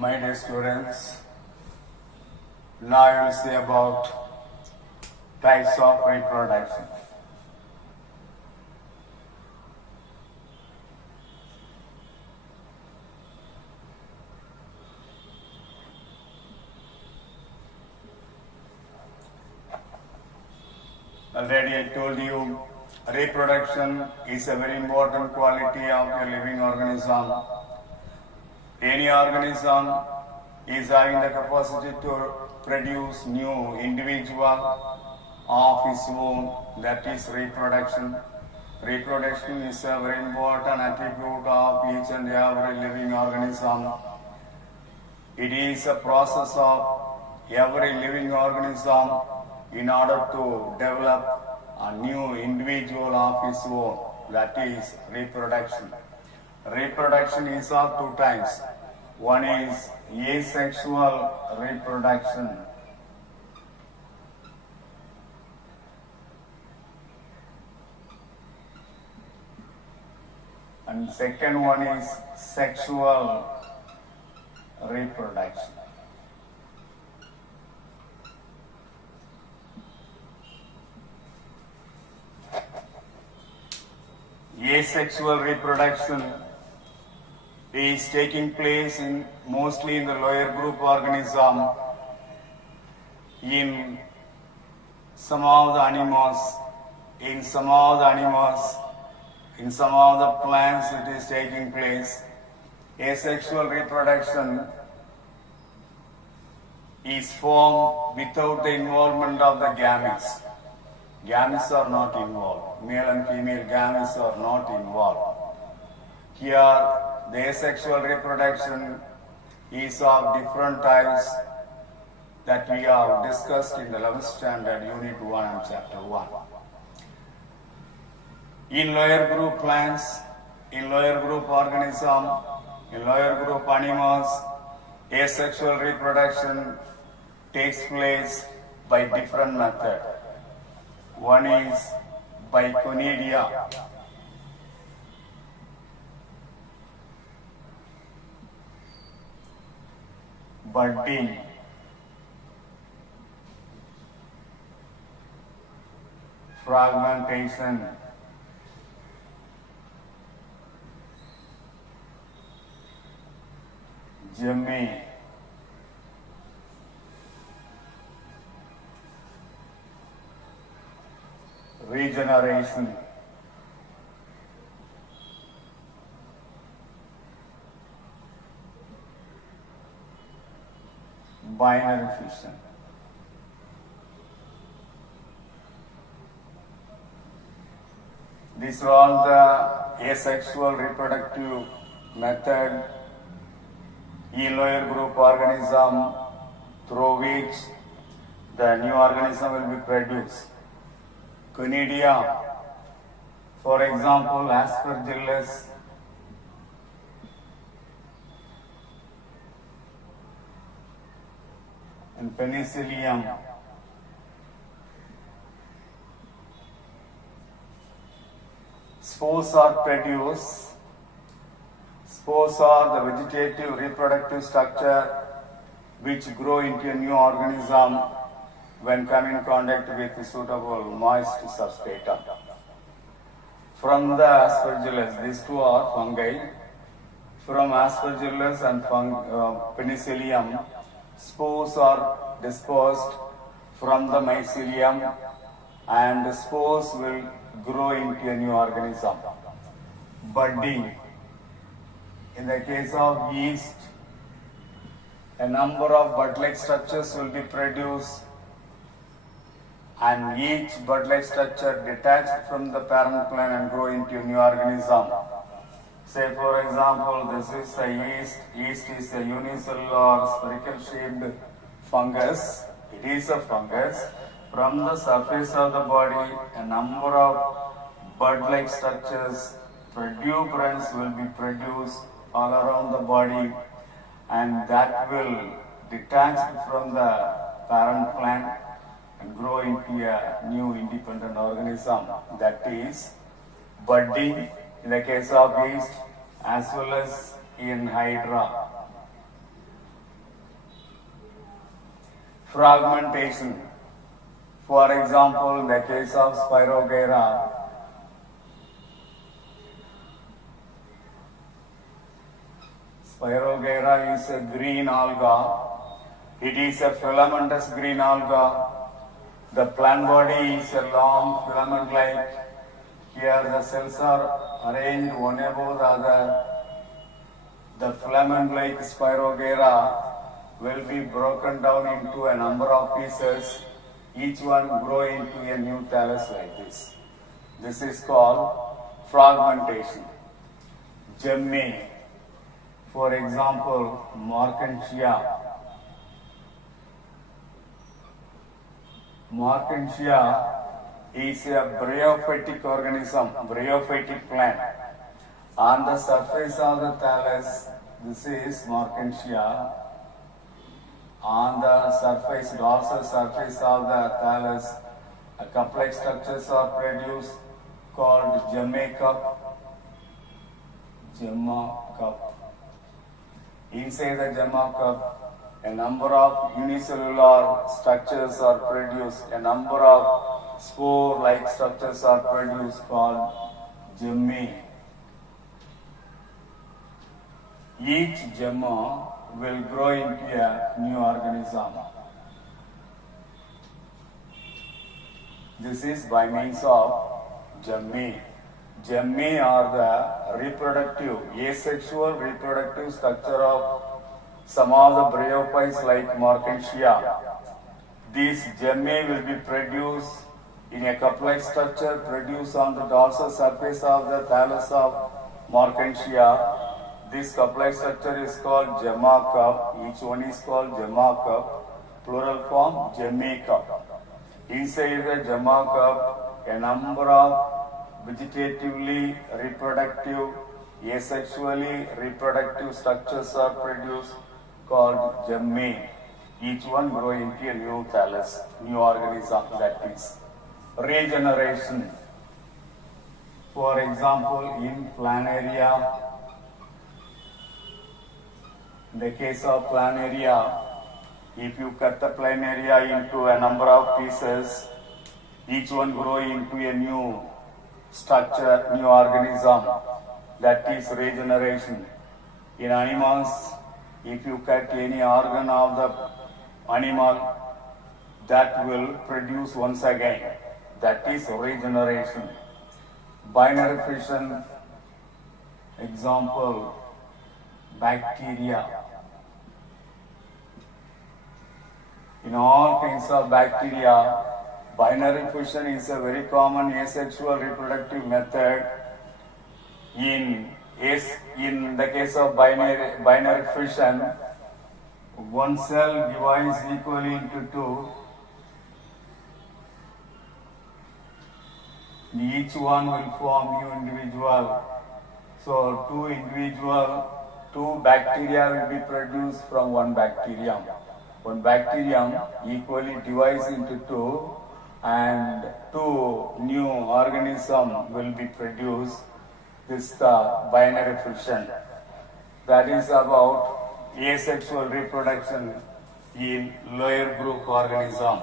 My dear students, now I will say about types of reproduction. Already I told you, reproduction is a very important quality of a living organism. Any organism is having the capacity to produce new individual of its own, that is reproduction. Reproduction is a very important attribute of each and every living organism. It is a process of every living organism in order to develop a new individual of its own, that is reproduction. Reproduction is of two types. One is asexual reproduction. And second one is sexual reproduction. Asexual reproduction is taking place mostly in the lower group organism. In some of the animals, in some of the plants it is taking place. Asexual reproduction is formed without the involvement of the gametes. Gametes are not involved. Male and female gametes are not involved. Here, the asexual reproduction is of different types that we have discussed in the 11th standard, Unit 1 and Chapter 1. In lower group plants, in lower group organism, in lower group animals, asexual reproduction takes place by different methods. One is by conidia. Budding. Fragmentation. Gemming. Regeneration. Binary fission. These are all the asexual reproductive method in lower group organism through which the new organism will be produced. Conidia, for example, Aspergillus, and Penicillium. Spores are produced. Spores are the vegetative reproductive structure which grow into a new organism when come in contact with suitable moist substratum. From the Aspergillus, these two are fungi. From Aspergillus and Penicillium, spores are dispersed from the mycelium and the spores will grow into a new organism. Budding. In the case of yeast, a number of bud-like structures will be produced and each bud-like structure detached from the parent plant and grow into a new organism. Say for example, this is a yeast. Yeast is a unicellular spherical-shaped fungus. It is a fungus. From the surface of the body, a number of bud-like structures, protuberance will be produced all around the body, and that will detach from the parent plant and grow into a new independent organism. That is budding in the case of yeast as well as in Hydra. Fragmentation. For example, in the case of Spirogyra, Spirogyra is a green alga. It is a filamentous green alga. The plant body is a long filament-like. Here the cells are arranged one above the other. The filament-like Spirogyra will be broken down into a number of pieces, each one grow into a new thallus like this. This is called fragmentation. Gemme, for example, Marchantia. Marchantia is a bryophytic organism, bryophytic plant. On the surface of the thallus, this is Marchantia. On the surface, dorsal surface of the thallus, a complex structures are produced called Gemma cup. Gemma cup. Inside the Gemma cup, a number of unicellular structures are produced, a number of spore-like structures are produced called gemma. Each gemma will grow into a new organism. This is by means of gemma. Gemma are the reproductive, asexual reproductive structure of some of the bryophytes like Marchantia. These gemma will be produced in a complex structure produced on the dorsal surface of the thallus of Marchantia. This complex structure is called Gemma cup. Each one is called Gemma cup. Plural form, Gemma cup. Inside the Gemma cup, a number of vegetatively reproductive, asexually reproductive structures are produced called gemma. Each one grow into a new thallus, new organism, that is regeneration. For example, in planaria, in the case of planaria, if you cut the planaria into a number of pieces, each one grow into a new structure, new organism, that is regeneration. In animals, if you cut any organ of the animal, that will produce once again, that is regeneration. Binary fission, example, bacteria. In all kinds of bacteria, binary fission is a very common asexual reproductive method. In the case of binary fission, one cell divides equally into two. Each one will form new individual. So two bacteria will be produced from one bacterium. One bacterium equally divides into two, and two new organisms will be produced. This is the binary fission. That is about asexual reproduction in lower group organism.